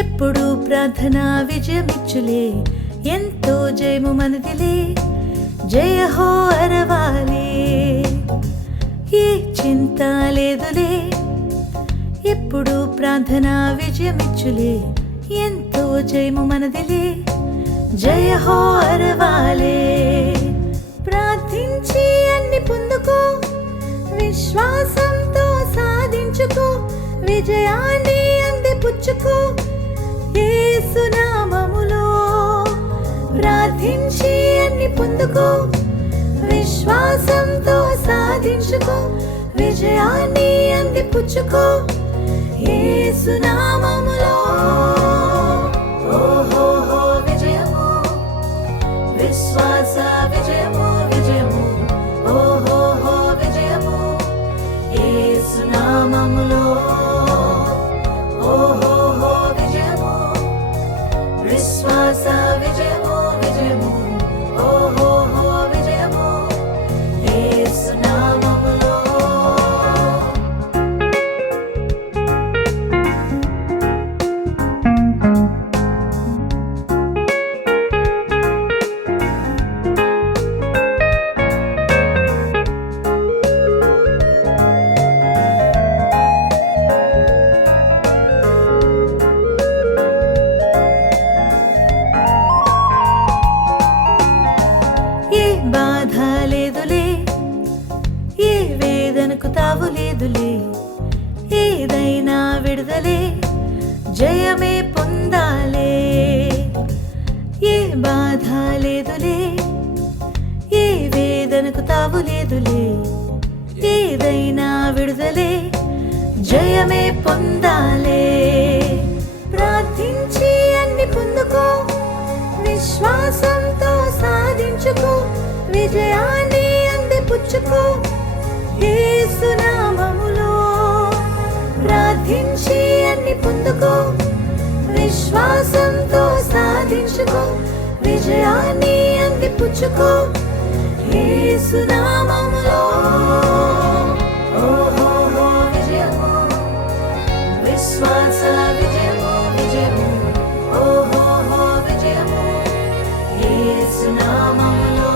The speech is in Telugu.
ఎప్పుడు ప్రార్థన విజయమిచ్చులే, ఎంతో జయము మనదిలే, జయ హో అరవాలి, ఏ చింత లేదులే. ఎప్పుడు ప్రార్థన విజయమిచ్చులే, ఎంతో జయము మనదిలే, జయ హో అరవాలి. ప్రార్థించి అన్ని పొందుకో, విశ్వాసంతో సాధించుకో, విజయాన్ని అందిపుచ్చుకో యేసు నామములో. ప్రార్థించి అన్ని పొందుకో, విశ్వాసంతో సాధించుకో, విజయాన్ని అందిపుచ్చుకో యేసు నామములో. ఓహో విజయము, విశ్వాస విజయము, విజయము ఓహో విజయము యేసు నామములో. ఓహో విజయము, విశ్వాస విజయము, విజయము ఓహో విజయము యేసు నామములో. బాధ లేదులే, ఏ వేదనకు తావు లేదులే, ఏదైనా విడుదలే, జయమే పొందాలే. ఏ బాధ లేదులే, ఏ వేదనకు తావు లేదులే, ఏదైనా విడుదలే, జయమే పొందాలే. ప్రార్థించి అన్ని పొందుకో, విశ్వాసంతో సాధించుకో, విజయాన్ని అందిపుచ్చుకో యేసు నామములో. ప్రార్థించి అన్ని పొందుకో, విశ్వాసంతో సాధించుకో, విజయాన్ని అందిపుచ్చుకో యేసు నామములో. ఓహో విజయము, విశ్వాస విజయము, విజయము ఓహో విజయము యేసు నామములో.